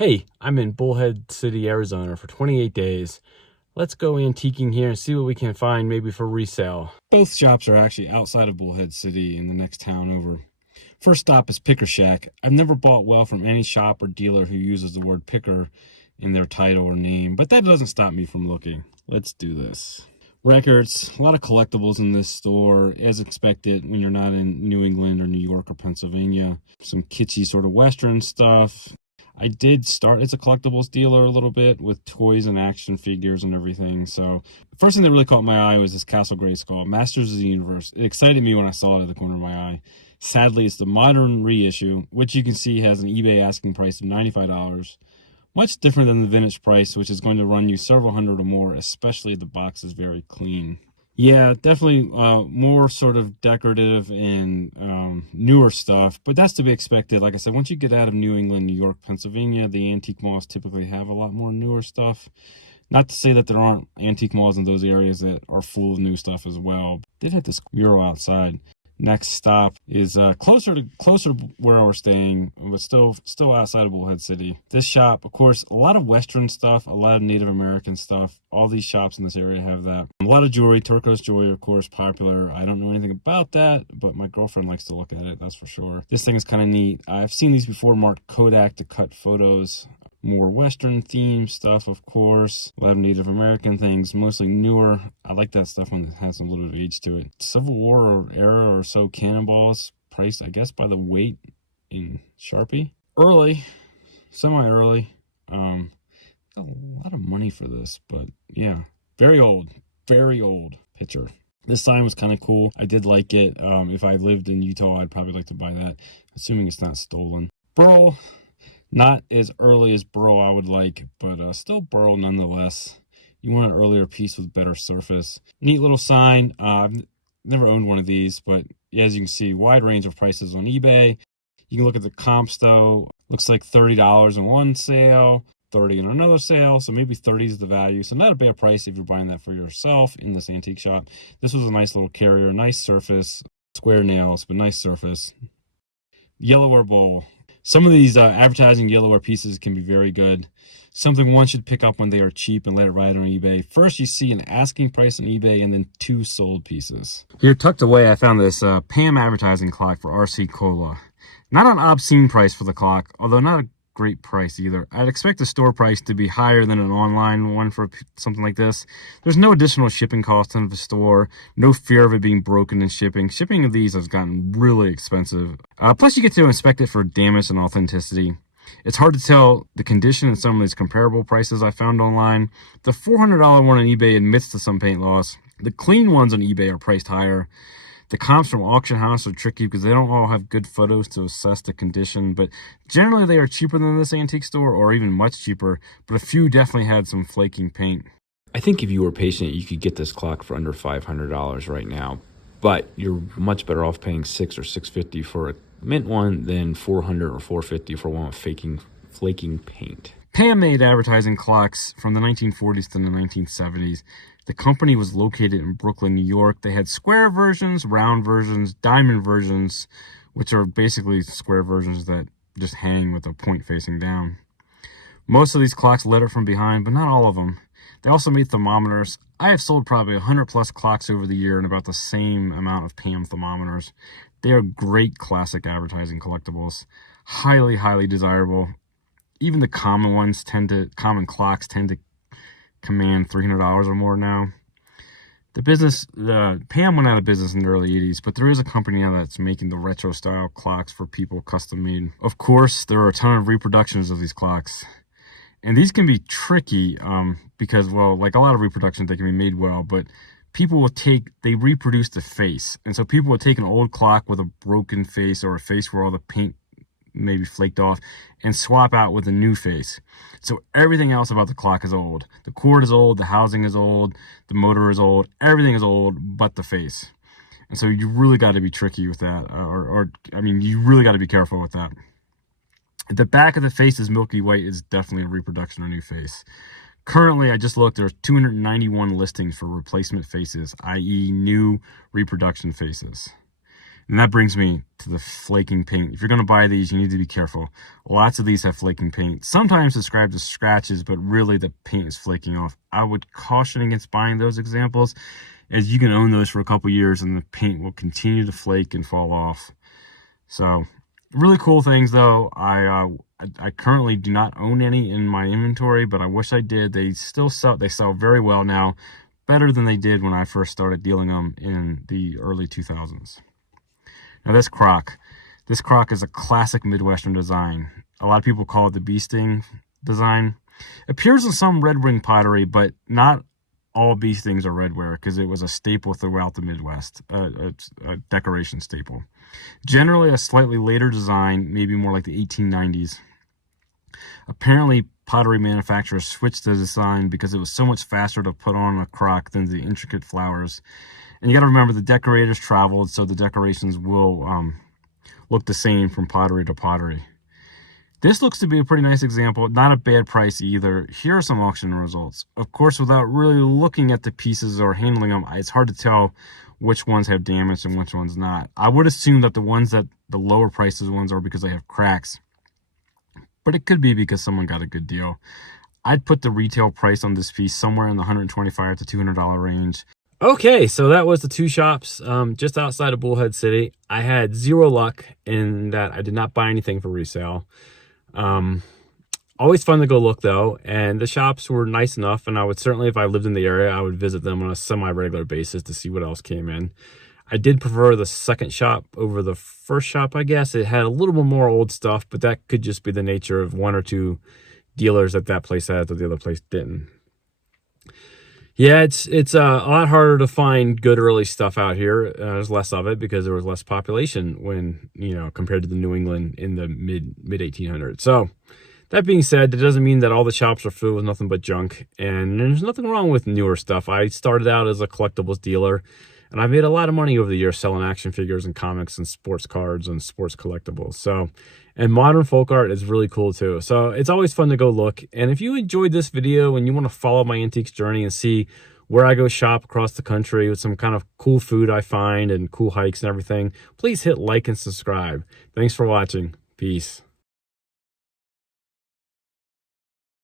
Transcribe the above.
Hey, I'm in Bullhead City, Arizona for 28 days. Let's go antiquing here and see what we can find maybe for resale. Both shops are actually outside of Bullhead City in the next town over. First stop is Picker Shack. I've never bought well from any shop or dealer who uses the word picker in their title or name, but that doesn't stop me from looking. Let's do this. Records, a lot of collectibles in this store, as expected when you're not in New England or New York or Pennsylvania. Some kitschy sort of Western stuff. I did start as a collectibles dealer a little bit with toys and action figures and everything. So the first thing that really caught my eye was this Castle Grayskull, Masters of the Universe. It excited me when I saw it at the corner of my eye. Sadly, it's the modern reissue, which you can see has an eBay asking price of $95. Much different than the vintage price, which is going to run you several hundred or more, especially if the box is very clean. Yeah, definitely more sort of decorative and newer stuff, but that's to be expected. Like I said, once you get out of New England, New York, Pennsylvania, the antique malls typically have a lot more newer stuff. Not to say that there aren't antique malls in those areas that are full of new stuff as well. Did hit this mural outside. Next stop is closer to where we're staying, but still outside of Bullhead City. This shop, of course, a lot of Western stuff, a lot of Native American stuff. All these shops in this area have that. A lot of jewelry, turquoise jewelry, of course, popular. I don't know anything about that, but my girlfriend likes to look at it, that's for sure. This thing is kind of neat. I've seen these before marked Kodak to cut photos. More Western themed stuff, of course. A lot of Native American things, mostly newer. I like that stuff when it has a little bit of age to it. Civil War era or so cannonballs, priced, I guess, by the weight in Sharpie. Early, semi-early. A lot of money for this, but yeah. Very old picture. This sign was kind of cool. I did like it. If I lived in Utah, I'd probably like to buy that, assuming it's not stolen. Burl. Not as early as burl I would like, but still burl nonetheless. You want an earlier piece with better surface. Neat little sign. I've never owned one of these, but as you can see, wide range of prices on eBay. You can look at the comps though. Looks like $30 in one sale, 30 in another sale, so maybe 30 is the value. So not a bad price if you're buying that for yourself in this antique shop. This was a nice little carrier, nice surface, square nails, but nice surface. Yellowware bowl. Some of these advertising yellowware pieces can be very good. Something one should pick up when they are cheap and let it ride on eBay. First, you see an asking price on eBay and then 2 sold pieces. Here, tucked away, I found this Pam advertising clock for RC Cola. Not an obscene price for the clock, although not a great price either. I'd expect the store price to be higher than an online one for something like this. There's no additional shipping cost in the store, no fear of it being broken in shipping. Shipping of these has gotten really expensive. Plus you get to inspect it for damage and authenticity. It's hard to tell the condition in some of these comparable prices I found online. The $400 one on eBay admits to some paint loss. The clean ones on eBay are priced higher. The comps from auction house are tricky because they don't all have good photos to assess the condition, but generally they are cheaper than this antique store or even much cheaper, but a few definitely had some flaking paint. I think if you were patient, you could get this clock for under $500 right now, but you're much better off paying $600 or $650 for a mint one than $400 or $450 for one with flaking paint. Pam made advertising clocks from the 1940s to the 1970s. The company was located in Brooklyn, New York. They had square versions, round versions, diamond versions, which are basically square versions that just hang with a point facing down. Most of these clocks lit up from behind, but not all of them. They also made thermometers. I have sold probably 100 plus clocks over the year and about the same amount of Pam thermometers. They are great classic advertising collectibles. Highly, highly desirable. Even the common common clocks tend to command $300 or more now. Pam went out of business in the early 80s, but there is a company now that's making the retro style clocks for people custom made. Of course, there are a ton of reproductions of these clocks. And these can be tricky because, well, like a lot of reproductions, they can be made well, but they reproduce the face. And so people will take an old clock with a broken face or a face where all the paint maybe flaked off and swap out with a new face. So everything else about the clock is old. The cord is old, the housing is old, the motor is old, everything is old but the face. And so you really got to be tricky with that, you really got to be careful with that. The back of the face is milky white is definitely a reproduction or new face. Currently, I just looked, there's 291 listings for replacement faces, i.e. new reproduction faces. And that brings me to the flaking paint. If you're going to buy these, you need to be careful. Lots of these have flaking paint, sometimes described as scratches, but really the paint is flaking off. I would caution against buying those examples, as you can own those for a couple years and the paint will continue to flake and fall off. So really cool things though. I currently do not own any in my inventory, but I wish I did. They sell very well now, better than they did when I first started dealing them in the early 2000s. Now this crock is a classic Midwestern design. A lot of people call it the bee sting design. Appears in some red wing pottery, but not all bee stings are redware, because it was a staple throughout the Midwest, a decoration staple. Generally a slightly later design, maybe more like the 1890s. Apparently pottery manufacturers switched the design because it was so much faster to put on a crock than the intricate flowers. And you got to remember, the decorators traveled, so the decorations will look the same from pottery to pottery. This looks to be a pretty nice example. Not a bad price either. Here are some auction results. Of course, without really looking at the pieces or handling them, it's hard to tell which ones have damage and which ones not. I would assume that the lower prices ones are because they have cracks. But it could be because someone got a good deal. I'd put the retail price on this piece somewhere in the $125 to $200 range. Okay, so that was the two shops just outside of Bullhead City. I had zero luck in that I did not buy anything for resale. Always fun to go look though, and the shops were nice enough, and I would certainly, if I lived in the area, I would visit them on a semi-regular basis to see what else came in. I did prefer the second shop over the first shop, I guess. It had a little bit more old stuff, but that could just be the nature of one or two dealers that place had that the other place didn't. Yeah, it's a lot harder to find good early stuff out here. There's less of it because there was less population when, compared to the New England in the mid 1800s. So that being said, that doesn't mean that all the shops are filled with nothing but junk, and there's nothing wrong with newer stuff. I started out as a collectibles dealer, and I've made a lot of money over the years selling action figures and comics and sports cards and sports collectibles. So, and modern folk art is really cool too. So it's always fun to go look. And if you enjoyed this video and you want to follow my antiques journey and see where I go shop across the country with some kind of cool food I find and cool hikes and everything, please hit like and subscribe. Thanks for watching. Peace.